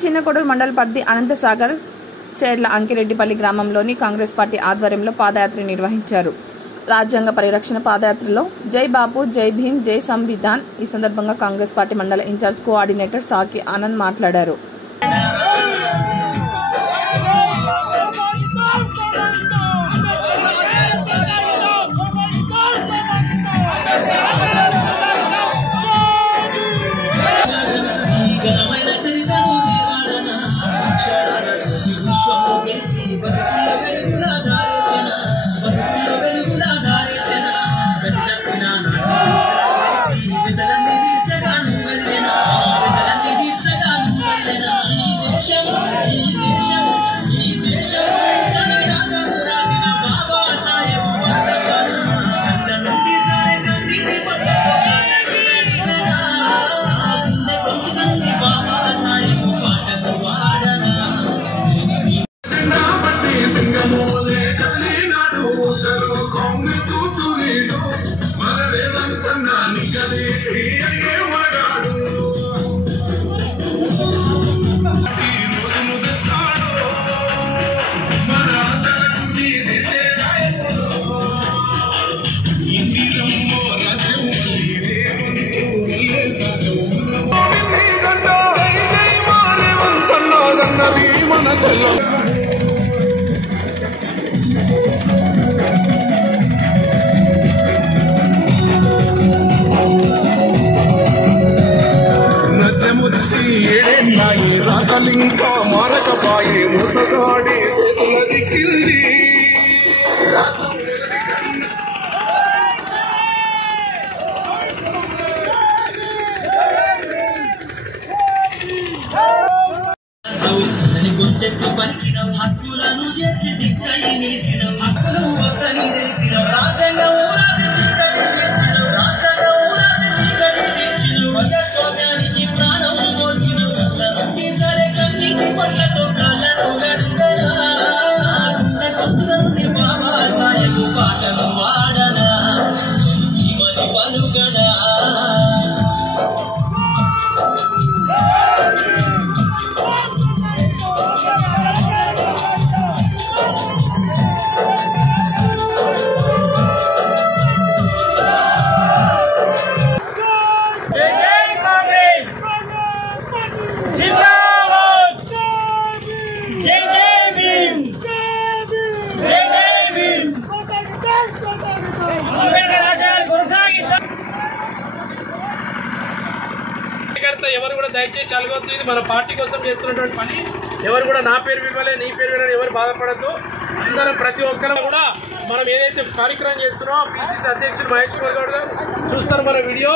చిన్నకొడూరు మండల పరిధి అనంతసాగర్ చేర్ల అంకిరెడ్డిపల్లి గ్రామంలోని కాంగ్రెస్ పార్టీ ఆధ్వర్యంలో పాదయాత్ర నిర్వహించారు. రాజ్యాంగ పరిరక్షణ పాదయాత్రలో జై బాపు, జై భీమ్, జై సంవిధాన్. ఈ సందర్భంగా కాంగ్రెస్ పార్టీ మండల ఇన్ఛార్జ్ కోఆర్డినేటర్ సాకి ఆనంద్ మాట్లాడారు. రాకలింకా మారకపాయే మోసగాడి సేతుల దిక్కింది. ఎవరు కూడా దయచేసి అలగొద్దు. ఇది మన పార్టీ కోసం చేస్తున్నటువంటి పని. ఎవరు కూడా నా పేరు విలువలే, నీ పేరు విలువలే ఎవరు బాధపడద్దు. అందరం ప్రతి ఒక్కరు కూడా మనం ఏదైతే కార్యక్రమం చేస్తున్నామో పిసిసి అధ్యక్షుడు మహేష్ కుమార్ గౌడ్ గారు చూస్తారు మన వీడియో.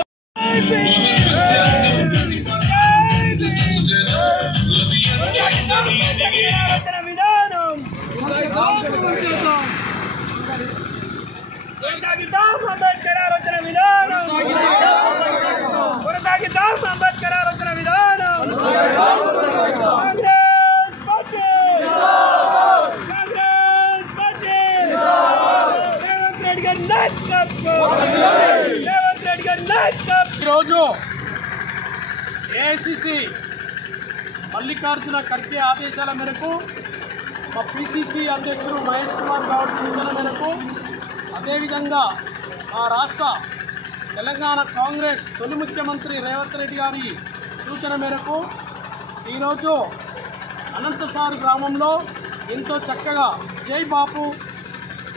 ఈరోజు ఏఐసిసి మల్లికార్జున ఖర్గే ఆదేశాల మేరకు మా పిసిసి అధ్యక్షుడు మహేష్ కుమార్ గౌడ్ సూచన మేరకు, అదేవిధంగా మా రాష్ట్ర తెలంగాణ కాంగ్రెస్ తొలి ముఖ్యమంత్రి రేవంత్ రెడ్డి గారి సూచన మేరకు ఈరోజు అనంతసాగర్ గ్రామంలో ఎంతో చక్కగా జై బాపు,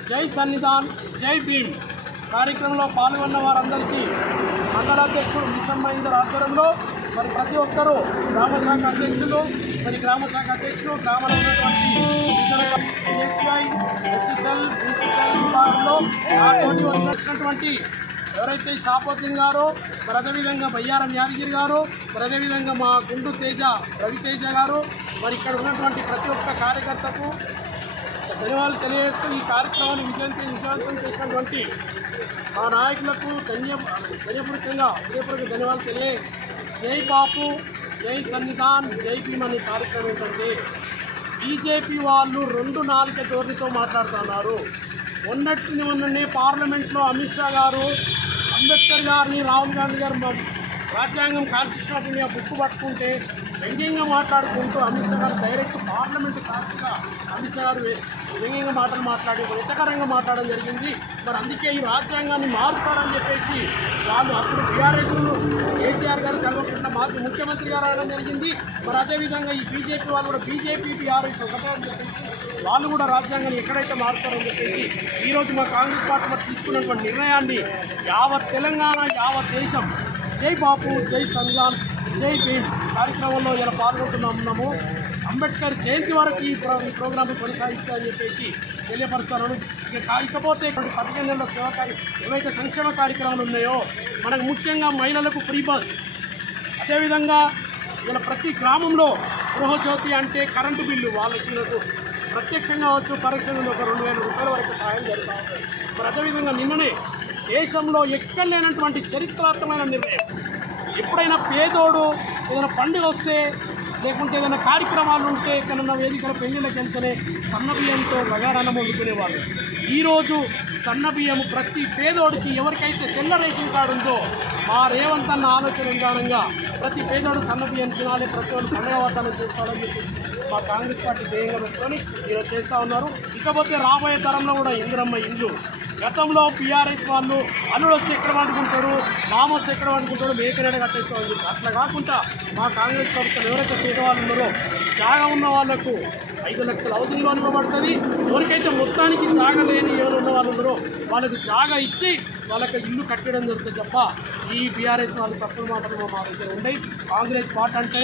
జై సన్నిధాన్, జై భీమ్ కార్యక్రమంలో పాల్గొన్న వారందరికీ మండలాధ్యక్షుడు నిసమ్మయిందర్ ఆధ్వర్యంలో మరి ప్రతి ఒక్కరూ గ్రామశాఖ అధ్యక్షులు, మరి గ్రామశాఖ అధ్యక్షులు, గ్రామంలో ఉన్నటువంటి ఎస్ఐ, ఎస్ఎస్ఎల్, బీసీఎల్ విభాగంలో నాతోటి వచ్చినటువంటి ఎవరైతే షాపోద్దీన్ గారో, మరి అదేవిధంగా బయ్యారం యాదగిరి గారు, మరి అదేవిధంగా మా గుండు తేజ రవితేజ గారు, మరి ఇక్కడ ఉన్నటువంటి ప్రతి ఒక్క కార్యకర్తకు ధన్యవాదాలు తెలియజేస్తూ ఈ కార్యక్రమాన్ని విజయవంతం చేసినటువంటి మా నాయకులకు హృదయపూర్వకంగా ధన్యవాదాలు తెలియ. జై బాపు, జై సన్నిధాన్, జై భీమ్ అనే కార్యక్రమం ఏంటంటే బీజేపీ వాళ్ళు 2 నాలుక ధోరణితో మాట్లాడుతున్నారు. మొన్ననే పార్లమెంట్లో అమిత్ షా గారు అంబేద్కర్ గారిని, రాహుల్ గాంధీ గారు రాజ్యాంగం కాన్స్టిట్యూషన్ బుక్ పట్టుకుంటే వ్యంగ్యంగా మాట్లాడుకుంటూ అమిత్ షా గారు డైరెక్ట్ పార్లమెంటు సాక్షిగా అమిత్ షా గారు వ్యంగ్యంగా మాట్లాడి హితకరంగా మాట్లాడడం జరిగింది. మరి అందుకే ఈ రాజ్యాంగాన్ని మారుస్తారని చెప్పేసి వాళ్ళు అప్పుడు బీఆర్ఎస్ను కేసీఆర్ గారు కలవకుండా మాజీ ముఖ్యమంత్రి గారు అనడం జరిగింది. మరి అదేవిధంగా ఈ బీజేపీ వాళ్ళు కూడా బీజేపీ బీఆర్ఎస్ ఒకటే అని చెప్పేసి వాళ్ళు కూడా రాజ్యాంగాన్ని ఎక్కడైతే మారుతారని చెప్పేసి ఈరోజు మా కాంగ్రెస్ పార్టీ మరి తీసుకున్నటువంటి నిర్ణయాన్ని యావత్ తెలంగాణ యావత్ దేశం జై బాపు జై సంవిధాన్ జై భీమ్ కార్యక్రమంలో ఇలా పాల్గొంటున్నాము. అంబేద్కర్ జయంతి వరకు ఈ ప్రోగ్రాం కొనసాగిస్తారని చెప్పేసి తెలియపరుస్తున్నాను. ఇకపోతే 15 నెలల ఏవైతే సంక్షేమ కార్యక్రమాలు ఉన్నాయో మనకు ముఖ్యంగా మహిళలకు ఫ్రీ బస్, అదేవిధంగా ఇలా ప్రతి గ్రామంలో గృహజ్యోతి అంటే కరెంటు బిల్లు వాళ్ళకి ప్రత్యక్షంగా వచ్చు పరోక్షంగా ఒక 2,000 రూపాయల వరకు సహాయం జరుగుతూ ఉంటుంది. మరి అదేవిధంగా నిన్ననే దేశంలో ఎక్కడ లేనటువంటి చరిత్రాత్మకమైన నిర్ణయం, ఎప్పుడైనా పేదోడు ఏదైనా పండుగ వస్తే లేకుంటే ఏదైనా కార్యక్రమాలు ఉంటే ఎక్కడన్నా వేదికల పెళ్లిళ్ళకి వెళ్తేనే సన్నబియ్యంతో బగారన్నం వండుకునేవాళ్ళు. ఈరోజు సన్నబియ్యం ప్రతి పేదోడికి ఎవరికైతే తెల్ల రేషన్ కార్డు ఉందో మా రేవంత్ అన్న ఆలోచన విధానంగా ప్రతి పేదోడు సన్నబియ్యం తినాలి, ప్రతి ఒళ్ళు పండుగ వాతావరణం చేసుకోవాలని చెప్పేసి మా కాంగ్రెస్ పార్టీ ధ్యేయంగా పెట్టుకొని ఈరోజు చేస్తూ ఉన్నారు. ఇకపోతే రాబోయే తరంలో కూడా ఇందిరమ్మ ఇండ్లు, గతంలో బీఆర్ఎస్ వాళ్ళు అల్లుడు వస్తే ఎక్కడ వండుకుంటాడు, మామ వస్తే ఎక్కడ వండుకుంటాడు, మేకనేడ కట్టేసుకోవాలని చెప్పి అట్లా కాకుండా మా కాంగ్రెస్ ప్రభుత్వం ఎవరైతే పేదవాళ్ళు ఉన్నారో జాగా ఉన్న వాళ్లకు 5 లక్షల హౌసింగ్ లోన్ ఇవ్వబడుతుంది. ఎవరికైతే మొత్తానికి జాగా లేని ఎవరు ఉన్న వాళ్ళు ఉన్నారో వాళ్ళకు జాగా ఇచ్చి వాళ్ళకి ఇల్లు కట్టడం జరుగుతుంది తప్ప ఈ బీఆర్ఎస్ వాళ్ళు తప్పుడు మాటలు మా దగ్గర ఉండయి. కాంగ్రెస్ పార్టీ అంటే